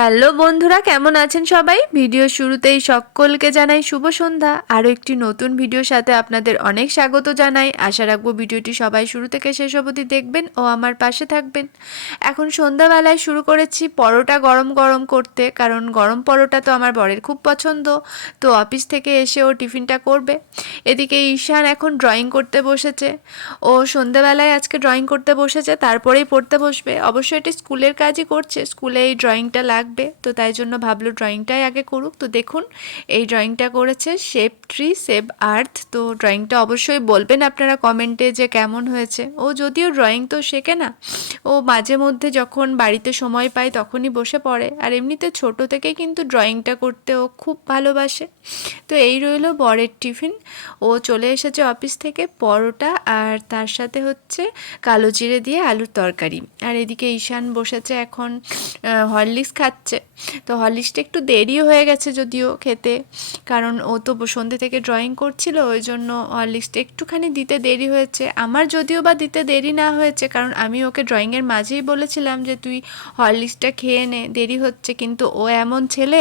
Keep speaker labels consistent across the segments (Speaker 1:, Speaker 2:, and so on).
Speaker 1: Hello বন্ধুরা, কেমন আছেন সবাই? ভিডিও শুরুতেই সকলকে জানাই শুভ সন্ধ্যা। আরও একটি নতুন ভিডিওর সাথে আপনাদের অনেক স্বাগত জানাই। আশা রাখব ভিডিওটি সবাই শুরু থেকে শেষ অবধি দেখবেন ও আমার পাশে থাকবেন। এখন সন্ধ্যাবেলায় শুরু করেছি পরোটা গরম গরম করতে, কারণ গরম পরোটা তো আমার বরের খুব পছন্দ। তো অফিস থেকে এসে ও টিফিনটা করবে। এদিকে ঈশান এখন ড্রয়িং করতে বসেছে। ও সন্ধ্যাবেলায় আজকে ড্রয়িং করতে বসেছে, তারপরেই পড়তে বসবে। অবশ্যই এটি স্কুলের কাজই করছে, স্কুলে এই ড্রয়িংটা লাগবে। তো তাই জন্য ভাবলো ড্রয়িংটাই আগে করুক। তো দেখুন, এই ড্রয়িংটা করেছে শেপ ট্রি সেভ আর্থ তো ড্রয়িংটা অবশ্যই বলবেন আপনারা কমেন্টে যে কেমন হয়েছে। ও যদিও ড্রয়িং তো শেখে না, ও মাঝে মধ্যে যখন বাড়িতে সময় পায় তখনই বসে পড়ে। আর এমনিতে ছোট থেকেই কিন্তু ড্রয়িংটা করতে ও খুব ভালোবাসে। তো এই রইল বরের টিফিন। ও চলে এসেছে অফিস থেকে পরোটা আর তার সাথে হচ্ছে কালো জিরে দিয়ে আলুর তরকারি। আর এদিকে ঈশান বসেছে এখন হরলিক্স খাচ্ছে। তো হরলিক্সটা একটু দেরিও হয়ে গেছে যদিও খেতে, কারণ ও তো সন্ধ্যে থেকে ড্রয়িং করছিল, ওই জন্য হরলিক্সটা একটুখানি দিতে দেরি হয়েছে। আমার যদিও বা দিতে দেরি না হয়েছে, কারণ আমি ওকে ড্রয়িংয়ের মাঝেই বলেছিলাম যে, তুই হরলিক্সটা খেয়ে নে, দেরি হচ্ছে। কিন্তু ও এমন ছেলে,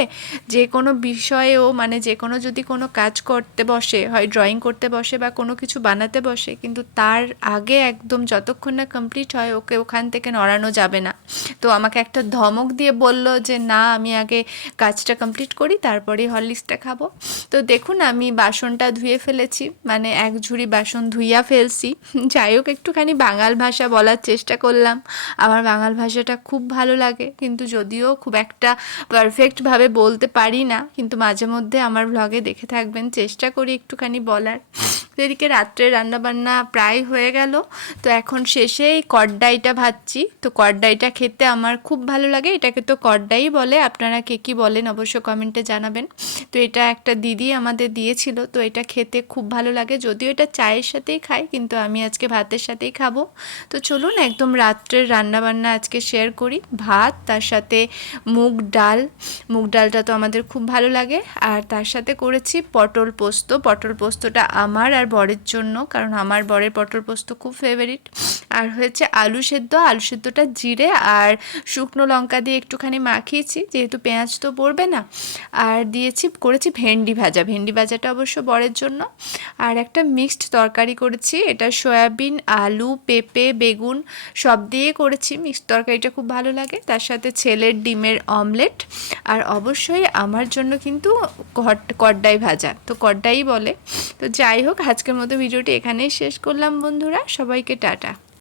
Speaker 1: যে কোনো বিষয়েও মানে যে কোনো যদি কোনো কাজ করতে বসে, হয় ড্রয়িং করতে বসে বা কোনো কিছু বানাতে বসে, কিন্তু তার আগে একদম যতক্ষণ না কমপ্লিট হয়, ওকে ওখান থেকে নড়ানো যাবে না। তো আমাকে একটা ধমক দিয়ে বলল যে না, আমি আগে কাজটা কমপ্লিট করি তারপরেই হরলিক্সটা খাব। তো দেখুন, আমি বাসনটা ধুয়ে ফেলেছি মানে এক ঝুড়ি বাসন ধুইয়া ফেলছি। যাই হোক, একটুখানি বাঙাল ভাষা বলার চেষ্টা করলাম। আমার বাঙাল ভাষাটা খুব ভালো লাগে, কিন্তু যদিও খুব একটা পারফেক্টভাবে বলতে পারি না, কিন্তু মাঝে মধ্যে আমার ব্লগে দেখে থাকবেন, চেষ্টা করি একটুখানি বলার। এদিকে রাত্রে রান্নাবান্না প্রায় হয়ে গেল, তো এখন শেষে এই কড্ডাইটা ভাজছি। তো কড্ডাইটা খেতে আমার খুব ভালো লাগে, এটাকে তো কড্ডাই বলে, আপনারা কে কী বলেন অবশ্য কমেন্টে জানাবেন। তো এটা একটা দিদি আমাদের দিয়েছিল, তো এটা খেতে খুব ভালো লাগে। যদিও এটা চায়ের সাথেই খাই, কিন্তু আমি আজকে ভাতের সাথেই খাব। তো চলুন একদম রাত্রের রান্নাবান্না আজকে শেয়ার করি। ভাত, তার সাথে মুগ ডাল। মুগ ডালটা তো আমাদের খুব ভালো লাগে। আর তার সাথে করেছি পটল পোস্ত। পটল পোস্তটা আমার আর বরের জন্য, কারণ আমার বরের পটল পোস্ত খুব ফেভারিট আর হয়েছে আলু সেদ্ধ। আলু সেদ্ধটা জিরে আর শুকনো লঙ্কা দিয়ে একটুখানি মাখিয়েছি যেহেতু পেঁয়াজ তো পড়বে না। আর দিয়েছি, করেছি ভেন্ডি ভাজা। ভেন্ডি ভাজাটা অবশ্য বরের জন্য। আর একটা মিক্সড তরকারি করেছি, এটা সয়াবিন, আলু, পেঁপে, বেগুন সব দিয়ে করেছি। মিক্সড তরকারিটা খুব ভালো লাগে। তার সাথে ছেলের ডিমের অমলেট। আর অবশ্যই আমার জন্য কিন্তু কড্ডাই ভাজা। তো কড্ডাই বলে। তো যাই হোক, আজকের মতো ভিডিওটি এখানেই শেষ করলাম বন্ধুরা। সবাইকে টাটা।